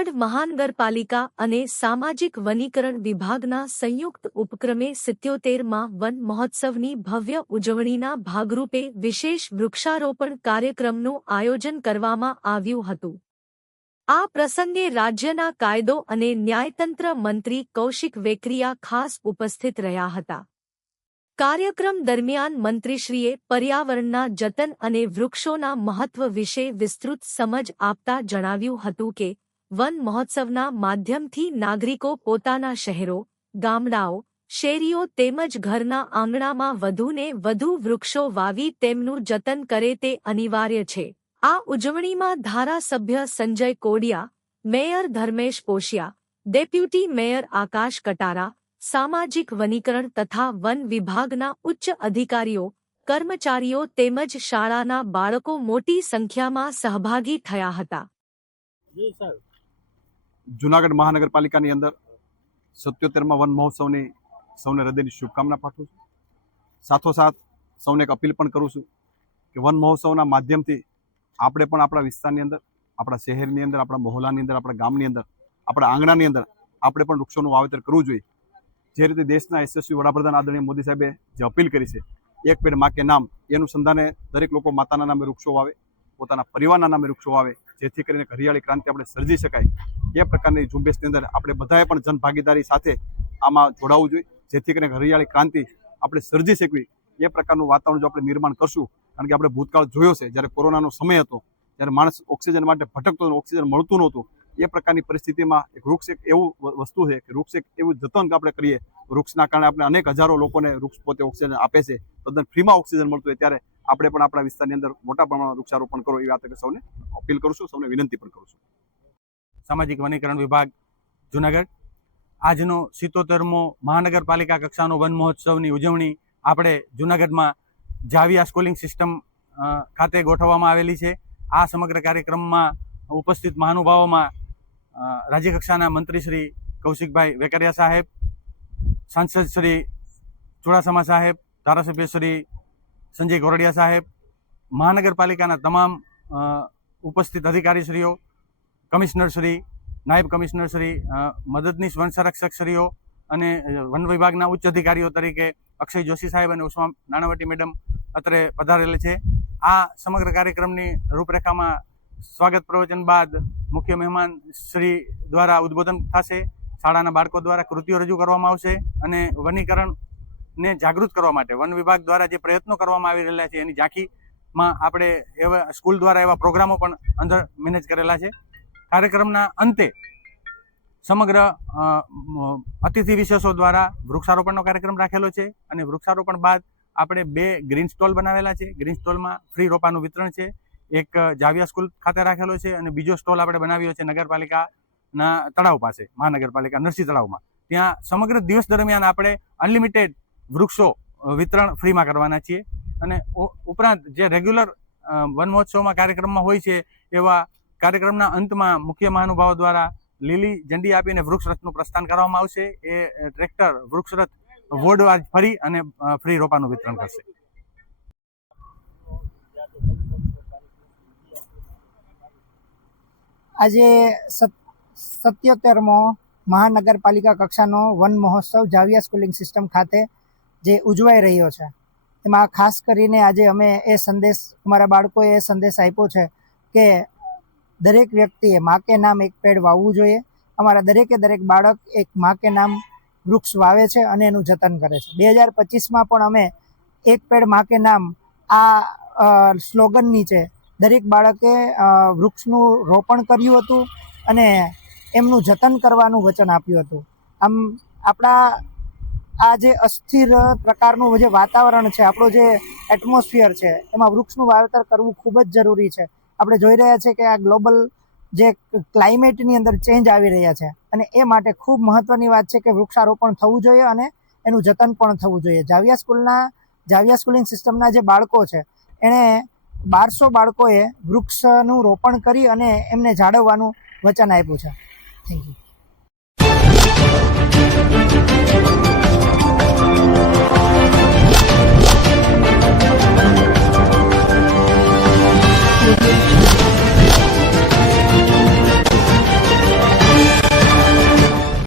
જૂનાગઢ મહાનગરપાલિકા અને સામાજિક વનીકરણ વિભાગના સંયુક્ત ઉપક્રમે 77માં વન મહોત્સવની ભવ્ય ઉજવણીના ભાગરૂપે વિશેષ વૃક્ષારોપણ કાર્યક્રમનું આયોજન કરવામાં આવ્યું હતું। આ પ્રસંગે રાજ્યના કાયદો અને ન્યાયતંત્ર મંત્રી કૌશિક વેકરિયા ખાસ ઉપસ્થિત રહ્યા હતા। કાર્યક્રમ દરમિયાન મંત્રીશ્રીએ પર્યાવરણના જતન અને વૃક્ષોના મહત્વ વિશે વિસ્તૃત સમજ આપતા જણાવ્યું હતું કે વન મહોત્સવના માધ્યમથી નાગરિકો પોતાના શહેરો, ગામડાઓ, શેરીઓ તેમજ ઘરના આંગણામાં વધુને વધુ વૃક્ષો વાવી તેમનું જતન કરે તે અનિવાર્ય છે। આ ઉજવણીમાં ધારાસભ્ય Sanjay કોડિયા, mayor Dharmesh પોશિયા, deputy mayor આકાશ કટારા, સામાજિક વનીકરણ તથા વન વિભાગના ઉચ્ચ અધિકારીઓ, કર્મચારીઓ તેમજ શાળાના બાળકો મોટી સંખ્યામાં સહભાગી થયા હતા। જૂનાગઢ મહાનગરપાલિકાની અંદર 77માં વન મહોત્સવની સૌને હૃદયની શુભકામના પાઠવું છું। સાથોસાથ સૌને એક અપીલ પણ કરું છું કે વન મહોત્સવના માધ્યમથી આપણે પણ આપણા વિસ્તારની અંદર, આપણા શહેરની અંદર, આપણા મહોલ્લાની અંદર, આપણા ગામની અંદર, આપણા આંગણાની અંદર આપણે પણ વૃક્ષોનું વાવેતર કરવું જોઈએ। જે રીતે દેશના યશસ્વી વડાપ્રધાન આદરણીય મોદી સાહેબે જે અપીલ કરી છે, એક પેડ માં કે નામ, એનું સંધાને દરેક લોકો માતાના નામે વૃક્ષો વાવે, પોતાના પરિવારના નામે વૃક્ષો વાવે, જેથી કરીને હરિયાળી ક્રાંતિ આપણે સર્જી શકાય। એ પ્રકારની ઝુંબેશની અંદર આપણે બધાએ પણ જનભાગીદારી સાથે આમાં જોડાવવું જોઈએ, જેથી કરીને હરિયાળી ક્રાંતિ આપણે સર્જી શકવી। એ પ્રકારનું વાતાવરણ જો આપણે નિર્માણ કરશું, કારણ કે આપણે ભૂતકાળ જોયો છે, જ્યારે કોરોનાનો સમય હતો, જ્યારે માણસ ઓક્સિજન માટે ભટકતો હતો, ઓક્સિજન મળતું નહોતું, એ પ્રકારની પરિસ્થિતિમાં એક વૃક્ષ એક એવું વસ્તુ છે કે વૃક્ષ એક એવું જતન આપણે કરીએ, વૃક્ષના કારણે આપણે અનેક હજારો લોકોને વૃક્ષ પોતે ઓક્સિજન આપે છે, તદ્દન ફ્રીમાં ઓક્સિજન મળતું હોય, ત્યારે આપણે પણ આપણા વિસ્તારની અંદર મોટા પ્રમાણમાં વૃક્ષારોપણ કરો, એ વાત સૌને અપીલ કરું છું, સૌને વિનંતી પણ કરું છું। સામાજિક વનીકરણ વિભાગ જૂનાગઢ આજનો 77મો મહાનગરપાલિકા કક્ષાનો વન મહોત્સવની ઉજવણી આપણે જૂનાગઢમાં જાવિયા સ્કૂલિંગ સિસ્ટમ ખાતે ગોઠવવામાં આવેલી છે। આ સમગ્ર કાર્યક્રમમાં ઉપસ્થિત મહાનુભાવોમાં રાજ્ય કક્ષાના મંત્રી શ્રી કૌશિકભાઈ વેકરિયા સાહેબ, સાંસદ શ્રી ચુડાસમા સાહેબ, ધારાસભ્ય શ્રી સંજય કોરડિયા સાહેબ, મહાનગરપાલિકાના તમામ ઉપસ્થિત અધિકારીશ્રીઓ, કમિશનર શ્રી, નાયબ કમિશનર શ્રી, મદદનીશ વન સંરક્ષક શ્રીઓ અને વન વિભાગના ઉચ્ચ અધિકારીઓ તરીકે અક્ષય જોશી સાહેબ અને ઉષ્મા નાણાવટી મેડમ અત્રે પધારેલ છે। આ સમગ્ર કાર્યક્રમની રૂપરેખામાં સ્વાગત પ્રવચન બાદ મુખ્ય મહેમાન શ્રી દ્વારા ઉદ્બોધન થશે, શાળાના બાળકો દ્વારા કૃતિઓ રજૂ કરવામાં આવશે અને વનીકરણને જાગૃત કરવા માટે વન વિભાગ દ્વારા જે પ્રયત્નો કરવામાં આવી રહેલા છે એની ઝાંખીમાં આપણે એવા સ્કૂલ દ્વારા એવા પ્રોગ્રામો પણ અંદર મેનેજ કરેલા છે। કાર્યક્રમના અંતે સમગ્ર અતિથિ વિશેષો દ્વારા વૃક્ષારોપણનો કાર્યક્રમ રાખેલો છે અને વૃક્ષારોપણ બાદ આપણે 2 ગ્રીન સ્ટોલ બનાવેલા છે। ગ્રીન સ્ટોલમાં ફ્રી રોપાનું વિતરણ છે, એક જાવિયા સ્કૂલ ખાતે રાખેલો છે અને બીજો સ્ટોલ આપણે બનાવ્યો છે નગરપાલિકાના તળાવ પાસે, મહાનગરપાલિકા નરસિંહ તળાવમાં। ત્યાં સમગ્ર દિવસ દરમિયાન આપણે અનલિમિટેડ વૃક્ષો વિતરણ ફ્રીમાં કરવાના છીએ અને ઉપરાંત જે રેગ્યુલર વન મહોત્સવમાં કાર્યક્રમમાં હોય છે એવા કાર્યક્રમના અંતમાં મુખ્ય મહાનુભાવો દ્વારા લીલી ઝંડી આપીને વૃક્ષરથનું પ્રસ્થાન કરવામાં આવશે। એ ટ્રેક્ટર વૃક્ષરથ વોર્ડ વાઇઝ ફરી અને ફ્રી રોપાનું વિતરણ કરશે। આજે 77મો મહાનગરપાલિકા કક્ષાનો વન મહોત્સવ જાવિયા સ્કૂલિંગ સિસ્ટમ ખાતે જે ઉજવાઈ રહ્યો છે, એમાં ખાસ કરીને આજે અમે એ સંદેશ, અમારા બાળકોએ એ સંદેશ આપ્યો છે કે દરેક વ્યક્તિએ માં કે નામ એક પેડ વાવવું જોઈએ। અમારા દરેક બાળક એક માં કે નામ વૃક્ષ વાવે છે અને એનું જતન કરે છે। 2025માં પણ અમે એક પેડ માં કે નામ આ સ્લોગન નીચે દરેક બાળકે વૃક્ષનું રોપણ કર્યું હતું અને એમનું જતન કરવાનું વચન આપ્યું હતું। આમ આપણા આ જે અસ્થિર પ્રકારનું જે વાતાવરણ છે, આપણો જે એટમોસ્ફિયર છે, એમાં વૃક્ષનું વાવેતર કરવું ખૂબ જ જરૂરી છે। આપણે જોઈ રહ્યા છીએ કે આ ગ્લોબલ જે ક્લાઇમેટની અંદર ચેન્જ આવી રહ્યા છે અને એ માટે ખૂબ મહત્ત્વની વાત છે કે વૃક્ષારોપણ થવું જોઈએ અને એનું જતન પણ થવું જોઈએ। જાવિયા સ્કૂલિંગ સિસ્ટમના જે બાળકો છે, એણે 1200 બાળકોએ વૃક્ષનું રોપણ કરી અને એમને જાળવવાનું વચન આપ્યું છે। Thank you.